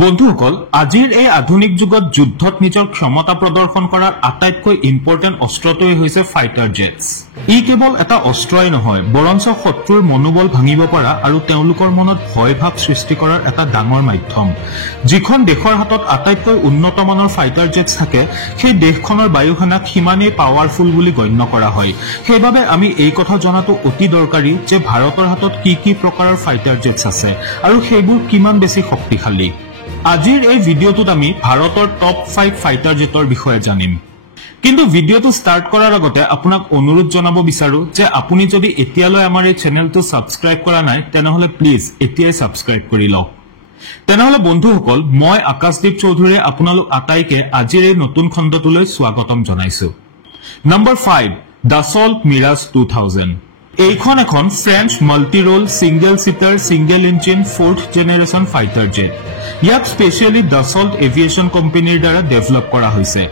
বন্ধুসকল আজিৰ এই আধুনিক যুগত যুদ্ধত নিজৰ ক্ষমতা প্ৰদৰ্শন কৰাৰ আটাইতকৈ ইম্পৰ্টেন্ট অস্ত্ৰটোই হৈছে ফাইটাৰ জেটছ ই কেৱল এটা অস্ত্ৰই নহয় বৰঞ্চ শত্ৰুৰ মনোবল ভাঙিব পৰা আৰু তেওঁলোকৰ মনত ভয় ভাৱ সৃষ্টি কৰাৰ এটা ডাঙৰ মাধ্যম যিখন দেশৰ হাতত আটাইতকৈ উন্নত মানৰ ফাইটাৰ জেটছ থাকে সেই দেশখনৰ বায়ুসেনাক সিমানেই পাৱাৰফুল বুলি গণ্য কৰা হয় সেইবাবে আমি এই কথা জনাটো অতি দৰকাৰী যে ভাৰতৰ হাতত কি প্ৰকাৰৰ ফাইটাৰ জেটছ আছে আৰু সেইবোৰ কিমান বেছি শক্তিশালী আজিৰ এই ভিডিওটোত আমি ভাৰতৰ টপ 5 ফাইটাৰ জেটৰ বিষয়ে জানিম কিন্তু ভিডিওটো স্টাৰ্ট কৰাৰ আগতে আপোনাক অনুৰোধ জনাব বিচাৰো যে আপুনি যদি এতিয়ালৈ আমাৰ এই চেনেলটো সাবস্ক্ৰাইব কৰা নাই তেনেহলে প্লিজ এতিয়াই সাবস্ক্ৰাইব কৰি লওক তেনেহলে বন্ধুসকল মই আকাশদীপ চৌধুৰী আপোনালোক আটাইকে আজিৰ এই নতুন খণ্ডটোলৈ স্বাগতম জনাইছো নম্বৰ 5 দাসল্ট মিৰাজ 2000 এইখন এখন French multi role single seater single engine 4th generation fighter jet ইয়াক স্পেশালি দাসল্ট এভিয়েশন কোম্পানীৰ দ্বাৰা ডেভেলপ কৰা হৈছে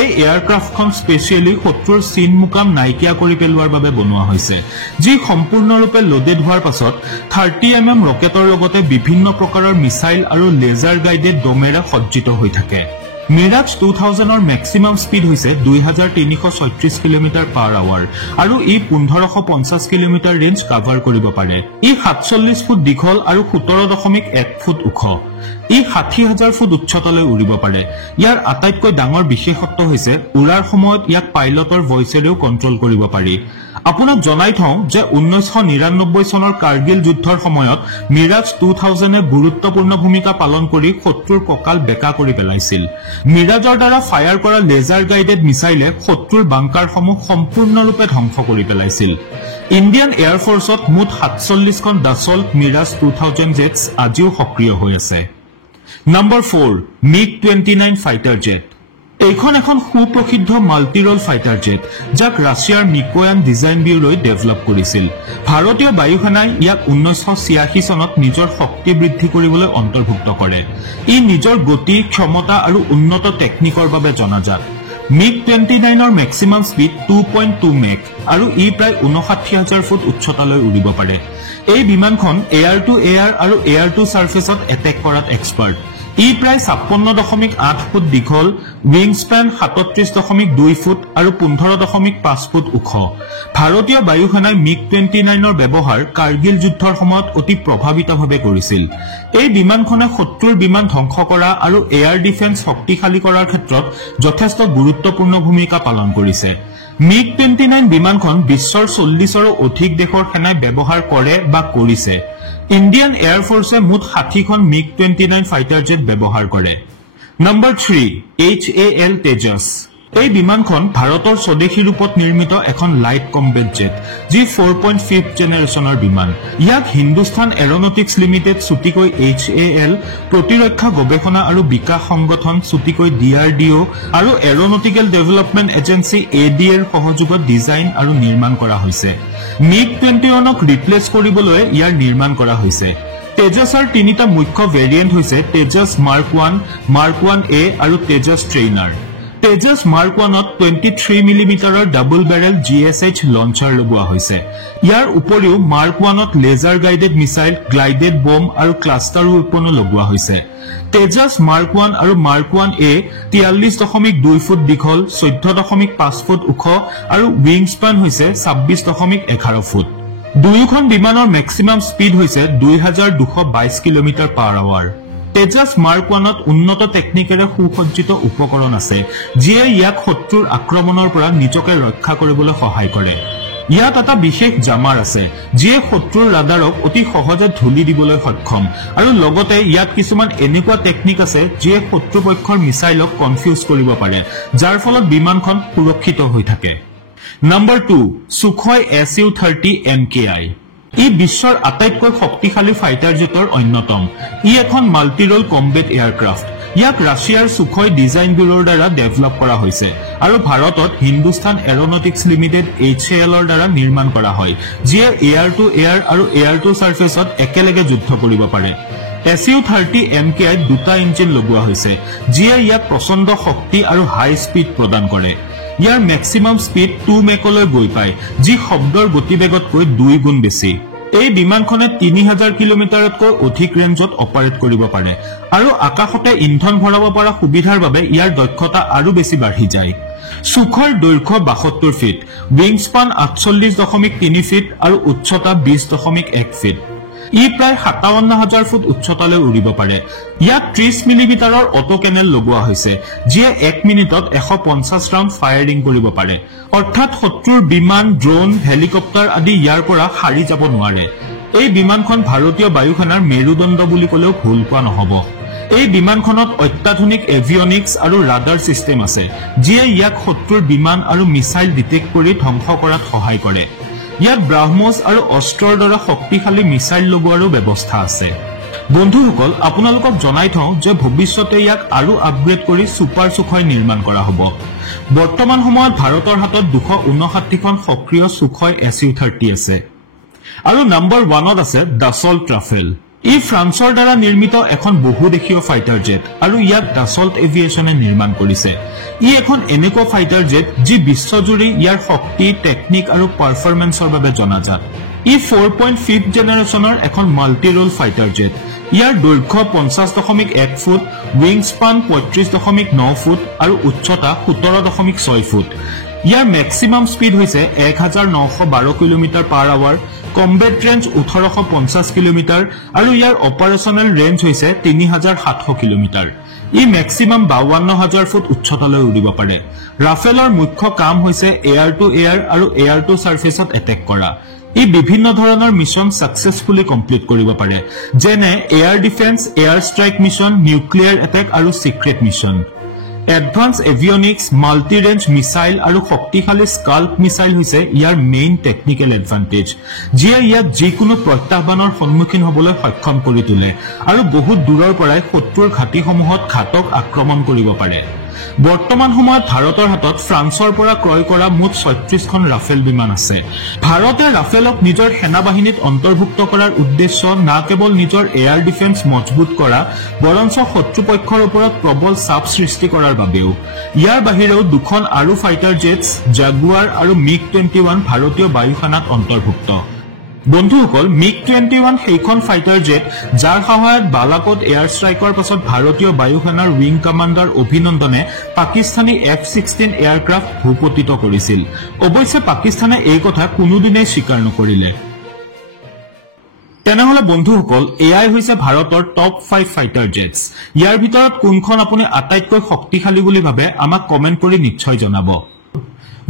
এই এয়াৰক্ৰাফ্টখন স্পেশালি শত্ৰুৰ চিন মুকাম নাইকিয়া কৰি পেলোৱাৰ বাবে বনোৱা হৈছে যি সম্পূৰ্ণৰূপে লোডেড হোৱাৰ পাছত 30mm ৰকেটৰ লগতে বিভিন্ন প্ৰকাৰৰ মিসাইল আৰু লেজাৰ গাইডেড ডোমেৰে সজ্জিত হৈ থাকে মিৰাজ 2000 ৰ ম্যাক্সিমাম স্পীড হৈছে 2336 km/h আৰু ই 1550 km ৰেঞ্জ কভাৰ কৰিব পাৰে ই 47 ফুট দীঘল আৰু 17.1 ফুট ওখ ই 60000 ফুট উচ্চতালৈ উৰিব পাৰে ইয়াৰ আটাইতকৈ ডাঙৰ বিশেষত্ব হৈছে উৰাৰ সময়ত ইয়াক পাইলটৰ ভয়েছেৰেও কন্ট্ৰোল কৰিব পাৰি আপোনাক জনাই থওঁ যে 1999 চনৰ কাৰ্গিল যুদ্ধৰ সময়ত মিৰাজ 2000 এ গুৰুত্বপূৰ্ণ ভূমিকা পালন কৰি শত্ৰুৰ কঁকাল বেকা কৰি পেলাইছিল মিৰাজৰ দ্বাৰা ফায়াৰ কৰা লেজাৰ গাইডেড মিসাইলে শত্ৰুৰ বাংকাৰসমূহ সম্পূৰ্ণৰূপে ধ্বংস কৰি পেলাইছিল ইণ্ডিয়ান এয়াৰ ফোৰ্সত মুঠ 47 খন দাসল্ট মিৰাজ 2000 জেটছ আজিও সক্ৰিয় হৈ আছে নম্বৰ 4 MiG-29 ফাইটাৰ জেট এইখন এখন সুপ্ৰসিদ্ধ মাল্টি ৰোল ফাইটাৰ জেট যাক ৰাছিয়াৰ মিকোয়ান ডিজাইন বিউৰোই ডেভেলপ কৰিছিল ভাৰতীয় বায়ুসেনাই ইয়াক 1986 চনত নিজৰ শক্তি বৃদ্ধি কৰিবলৈ অন্তৰ্ভুক্ত কৰে ই নিজৰ গতি ক্ষমতা আৰু উন্নত টেকনিকৰ বাবে জনাজাত MiG-29 ৰ ম্যাক্সিমাম স্পীড 2.2 মেক আৰু ই প্ৰায় 59000 ফুট উচ্চতালৈ উৰিব পাৰে এই বিমানখন এয়াৰ টু এয়াৰ আৰু এয়াৰ টু সাৰফেসত এটেক কৰাত এক্সপাৰ্ট ই প্ৰায় 56.8 ফুট দীঘল উইং স্প্যান 37.2 ফুট আৰু 15.5 ফুট ওখ ভাৰতীয় বায়ুসেনাই MiG-29 ৰ ব্যৱহাৰ কাৰ্গিল যুদ্ধৰ সময়ত অতি প্ৰভাৱিতভাৱে কৰিছিল এই বিমানখনে শত্ৰুৰ বিমান ধ্বংস কৰা আৰু এয়াৰ ডিফেন্স শক্তিশালী কৰাৰ ক্ষেত্ৰত যথেষ্ট গুৰুত্বপূৰ্ণ ভূমিকা পালন কৰিছে MiG-29 বিমানখন বিশ্বৰ 40ৰো অধিক দেশৰ সেনাই ব্যৱহাৰ কৰে বা কৰিছে ইণ্ডিয়ান এয়াৰ ফোৰ্সে মুঠ 60 খন MiG-29 ফাইটাৰ জেট ব্যৱহাৰ কৰে নম্বৰ 3 HAL তেজস এই বিমানখন ভাৰতৰ স্বদেশী ৰূপত নিৰ্মিত এখন লাইট কম্বেট জেট যি 4.5 জেনাৰেশনৰ বিমান ইয়াক হিন্দুস্তান এৰোনটিক্স লিমিটেড চুটিকৈ HAL প্ৰতিৰক্ষা গৱেষণা আৰু বিকাশ সংগঠন চুটিকৈ DRDO আৰু এৰোনটিকেল ডেভেলপমেন্ট এজেন্সি ADA ৰ সহযোগত ডিজাইন আৰু নিৰ্মাণ কৰা হৈছে MiG-21ক ৰিপ্লেস কৰিবলৈ ইয়াৰ নিৰ্মাণ কৰা হৈছে তেজসৰ তিনিটা মুখ্য ভেৰিয়েন্ট হৈছে তেজস মাৰ্ক 1 মাৰ্ক 1A আৰু তেজস ট্ৰেইনাৰ তেজস মাৰ্ক 1ত 23 মিলিমিটাৰৰ ডাবল বেৰেল GSH লঞ্চাৰ লগোৱা হৈছে ইয়াৰ উপৰিও মাৰ্ক 1ত laser guided missile glided bomb আৰু ক্লাষ্টাৰ উইপনো লগোৱা হৈছে তেজস মাৰ্ক 1 আৰু মাৰ্ক 1A 43.2 ফুট দীঘল 14.5 ফুট ওখ আৰু উইং স্প্যান হৈছে 26.11 ফুট দুয়োখন বিমানৰ ম্যাক্সিমাম স্পীড হৈছে 2222 km/h তেজস মাৰ্ক 1ত উন্নত টেকনিকেৰে সুসজ্জিত উপকৰণ আছে যিয়ে ইয়াক শত্ৰুৰ আক্ৰমণৰ পৰা নিজকে ৰক্ষা কৰিবলৈ সহায় কৰে ইয়াত এটা বিশেষ জামাৰ আছে যিয়ে শত্ৰুৰ ৰাডাৰক অতি সহজে ধুলি দিবলৈ সক্ষম আৰু লগতে ইয়াত কিছুমান এনেকুৱা টেকনিক আছে যিয়ে শত্ৰুপক্ষৰ মিসাইলক কনফিউজ কৰিব পাৰে যাৰ ফলত বিমানখন সুৰক্ষিত হৈ থাকে নম্বৰ 2 সুখয় Su-30 MKI ই বিশ্বৰ আটাইতকৈ শক্তিশালী ফাইটাৰ জেটৰ অন্যতম ই এখন মাল্টি ৰোল কম্বেট এয়াৰক্ৰাফ্ট ইয়াক ৰাছিয়াৰ সুখয় ডিজাইন বিউৰোৰ দ্বাৰা ডেভেলপ কৰা হৈছে আৰু ভাৰতত হিন্দুস্তান এৰোনটিক্স লিমিটেড HAL ৰ দ্বাৰা নিৰ্মাণ কৰা হয় যিয়ে এয়াৰ টু এয়াৰ আৰু এয়াৰ টু সাৰফেসত একেলগে যুদ্ধ কৰিব পাৰে Su-30 MKI দুটা ইঞ্জিন লগোৱা হৈছে যিয়ে ইয়াক প্ৰচণ্ড শক্তি আৰু হাই স্পীড প্ৰদান কৰে ইয়াৰ ম্যাক্সিমাম স্পীড 2 মেকলৈ গৈ পায় যি শব্দৰ গতিবেগতকৈ 2 গুণ বেছি এই বিমানখনে 3000 কিলোমিটাৰতকৈ অধিক ৰেঞ্জত অপাৰেট কৰিব পাৰে আৰু আকাশতে ইন্ধন ভৰাব পৰা সুবিধাৰ বাবে ইয়াৰ দক্ষতা আৰু বেছি বাঢ়ি যায় সুখৰ দৈৰ্ঘ্য 72 ফিট উইংস্পান 48.3 ফিট আৰু উচ্চতা 20.1 ফিট ই প্ৰায় 57000 ফুট উচ্চতালৈ উৰিব পাৰে ইয়াত 30 মিলিমিটাৰৰ অটো কেনেল লগোৱা হৈছে যিয়ে 1 মিনিটত 150 ৰাউণ্ড ফায়াৰিং কৰিব পাৰে অৰ্থাৎ শত্ৰুৰ বিমান ড্ৰোন হেলিকপ্টাৰ আদি ইয়াৰ পৰা হাৰি যাব নোৱাৰে এই বিমানখন ভাৰতীয় বায়ুসেনাৰ মেৰুদণ্ড বুলি ক'লেও ভুল কোৱা নহব এই বিমানখনত অত্যাধুনিক এভিয়নিক্স আৰু ৰাডাৰ সিস্টেম আছে যিয়ে ইয়াক শত্ৰুৰ বিমান আৰু মিসাইল ডিটেক্ট কৰি ধ্বংস কৰাত সহায় কৰে ইয়াত ব্ৰাহ্মছ আৰু অস্ত্ৰৰ দৰে শক্তিশালী মিসাইল লগোৱাৰো ব্যৱস্থা আছে বন্ধুসকল আপোনালোকক জনাই থওঁ যে ভৱিষ্যতে ইয়াক আৰু আপগ্ৰেড কৰি সুপাৰ সুখয় নিৰ্মাণ কৰা হ'ব বৰ্তমান সময়ত ভাৰতৰ হাতত 259খন সক্ৰিয় সুখয় SU-30 আছে আৰু নম্বৰ 1ত আছে ডাছল্ট ৰাফেল ই ফ্ৰান্সৰ দ্বাৰা নিৰ্মিত এখন বহুদেশীয় ফাইটাৰ জেট আৰু ইয়াক ডাছল্ট এভিয়েশ্যনে নিৰ্মাণ কৰিছে ই এখন এনেকুৱা ফাইটাৰ জেট যি বিশ্বজুৰি ইয়াৰ শক্তি টেকনিক আৰু পাৰফৰমেন্সৰ বাবে জনাজাত ই 4.5 জেনাৰেশ্যনৰ এখন মাল্টি ৰোল ফাইটাৰ জেট ইয়াৰ দৈৰ্ঘ্য 50.1 ফুট উইংস্পান 35.9 ফুট আৰু উচ্চতা 17.6 ফুট ইয়াৰ মেক্সিমাম স্পীড হৈছে 1912 kilometre per hour combat range 1850 kilometre আৰু ইয়াৰ অপাৰেশনেল ৰেঞ্জ হৈছে 3700 কিলোমিটাৰ ই মেক্সিমাম 52000 ফুট উচ্চতালৈ উৰিব পাৰে ৰাফেলৰ মুখ্য কাম হৈছে এয়াৰ টু এয়াৰ আৰু এয়াৰ টু সাৰফেসত এটেক কৰা ই বিভিন্ন ধৰণৰ মিছন সাকসেসফুলি কমপ্লিট কৰিব পাৰে যেনে air defence air strike mission nuclear attack আৰু secret mission advance avionics multi range missile আৰু শক্তিশালী স্কাল্প মিসাইল হৈছে ইয়াৰ মেইন টেকনিক্যাল এডভান্টেজ যিয়ে ইয়াক যিকোনো প্ৰত্যাহ্বানৰ সন্মুখীন হ'বলৈ সক্ষম কৰি তোলে আৰু বহুত দূৰৰ পৰাই শত্ৰুৰ ঘাটিসমূহত ঘাতক আক্ৰমণ কৰিব পাৰে বৰ্তমান সময়ত ভাৰতৰ হাতত ফ্ৰান্সৰ পৰা ক্ৰয় কৰা মুঠ 36খন ৰাফেল বিমান আছে ভাৰতে ৰাফেলক নিজৰ সেনাবাহিনীত অন্তৰ্ভুক্ত কৰাৰ উদ্দেশ্য না কেৱল নিজৰ এয়াৰ ডিফেন্স মজবুত কৰা বৰঞ্চ শত্ৰুপক্ষৰ ওপৰত প্ৰবল চাপ সৃষ্টি কৰাৰ বাবেও ইয়াৰ বাহিৰেও দুখন আৰু ফাইটাৰ জেটছ জাগুৱাৰ আৰু MiG-21 ভাৰতীয় বায়ুসেনাত অন্তৰ্ভুক্ত বন্ধুসকল MiG-21 সেইখন ফাইটাৰ জেট যাৰ সহায়ত বালাকোট এয়াৰ ষ্ট্ৰাইকৰ পাছত ভাৰতীয় বায়ুসেনাৰ উইং কমাণ্ডাৰ অভিনন্দনে পাকিস্তানী F-16 এয়াৰক্ৰাফ্ট ভূপতিত কৰিছিল অৱশ্যে পাকিস্তানে এই কথা কোনোদিনেই স্বীকাৰ নকৰিলে তেনেহলে বন্ধুসকল এয়াই হৈছে ভাৰতৰ টপ 5 ফাইটাৰ জেটছ ইয়াৰ ভিতৰত কোনখন আপুনি আটাইতকৈ শক্তিশালী বুলি ভাবে আমাক কমেন্ট কৰি নিশ্চয় জনাব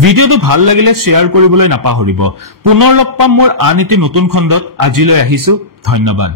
ভিডিওটো ভাল লাগিলে শেয়াৰ কৰিবলৈ নাপাহৰিব পুনৰ লগ পাম মোৰ আন এটি নতুন খণ্ডত আজিলৈ আহিছো ধন্যবাদ